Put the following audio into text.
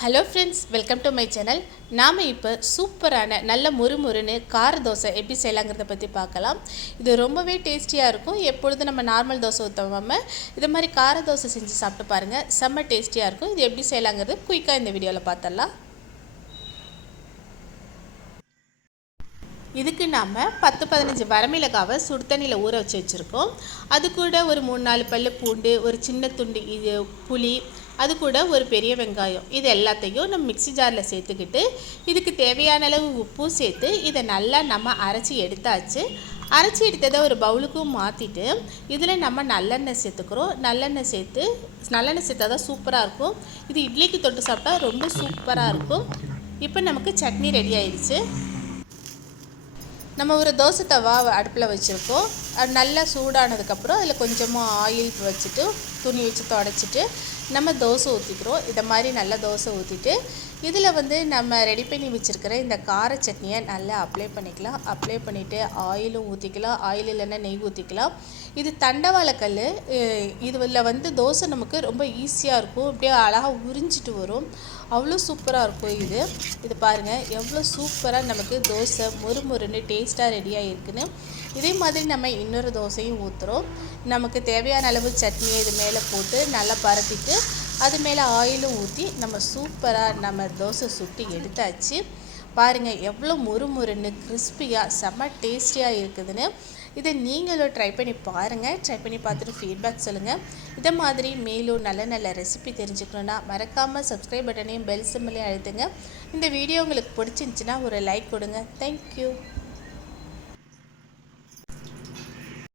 Hello friends, welcome to my channel. நாம் இப்போ சூப்பரான நல்ல முறுமுறுன்னு கார தோசை எப்படி செய்யலாங்கிறத பற்றி பார்க்கலாம். இது ரொம்பவே டேஸ்டியாக இருக்கும். எப்பொழுதும் நம்ம நார்மல் தோசை ஊற்றாமல் இது மாதிரி கார தோசை செஞ்சு சாப்பிட்டு பாருங்கள். செம்ம டேஸ்டியாக இருக்கும். இது எப்படி செய்யலாங்கிறது குயிக்காக இந்த வீடியோவில் பார்த்துடலாம். இதுக்கு நாம் 10-15 வரமிளகாவை சுடு தண்ணியில் ஊற வச்சுருக்கோம். அது கூட ஒரு 3-4 பல்லு பூண்டு, ஒரு சின்ன துண்டு புளி, அது கூட ஒரு பெரிய வெங்காயம், இது எல்லாத்தையும் நம்ம மிக்ஸி ஜாரில் சேர்த்துக்கிட்டு இதுக்கு தேவையான அளவு உப்பும் சேர்த்து இதை நல்லா நம்ம அரைச்சி எடுத்தாச்சு. அரைச்சி எடுத்ததை ஒரு பவுலுக்கும் மாற்றிட்டு இதில் நம்ம நல்லெண்ணெய் சேர்த்துக்கிறோம். நல்லெண்ணெய் சேர்த்தா தான் சூப்பராக இருக்கும். இது இட்லிக்கு தொட்டு சாப்பிட்டா ரொம்ப சூப்பராக இருக்கும். இப்போ நமக்கு சட்னி ரெடி ஆயிடுச்சு. நம்ம ஒரு தோசை தவா அடுப்பில் வச்சுருக்கோம். அது நல்லா சூடானதுக்கப்புறம் அதில் கொஞ்சமாக ஆயில் வச்சுட்டு துணி வச்சு தொடச்சிட்டு நம்ம தோசை ஊற்றிக்கிறோம். இதை மாதிரி நல்லா தோசை ஊற்றிட்டு இதில் நம்ம ரெடி பண்ணி வச்சுருக்கிற இந்த கார சட்னியை நல்லா அப்ளை பண்ணிக்கலாம். அப்ளை பண்ணிவிட்டு ஆயிலும் ஊற்றிக்கலாம், ஆயில் இல்லைன்னா நெய் ஊற்றிக்கலாம். இது தண்டவாளக்கல். இதில் தோசை நமக்கு ரொம்ப ஈஸியாக இருக்கும். அப்படியே அழகாக உறிஞ்சிட்டு வரும். அவ்வளோ சூப்பராக இருக்கும். இது பாருங்கள் எவ்வளோ சூப்பராக நமக்கு தோசை முறுமுறுன்னு டேஸ்ட்டாக ரெடியாக இருக்குன்னு. இதே மாதிரி நம்ம இன்னொரு தோசையும் ஊற்றுறோம். நமக்கு தேவையான அளவு சட்னியை இது மேலே போட்டு நல்லா பரட்டிட்டு அது மேலே ஆயிலும் ஊற்றி நம்ம சூப்பராக நம்ம தோசை சுட்டு எடுத்தாச்சு. பாருங்கள் எவ்வளோ முறுமுறுன்னு கிறிஸ்பியாக செம்ம டேஸ்டியாக இருக்குதுன்னு. இதை நீங்களும் ட்ரை பண்ணி பாருங்கள். ட்ரை பண்ணி பார்த்துட்டு ஃபீட்பேக் சொல்லுங்கள். இதை மாதிரி மேலும் நல்ல நல்ல ரெசிபி தெரிஞ்சுக்கணுன்னா மறக்காமல் சப்ஸ்கிரைப் பட்டனையும் பெல் சிம்பலையும் அழுத்துங்க. இந்த வீடியோ உங்களுக்கு பிடிச்சிருந்துச்சின்னா ஒரு லைக் கொடுங்க. தேங்க்யூ.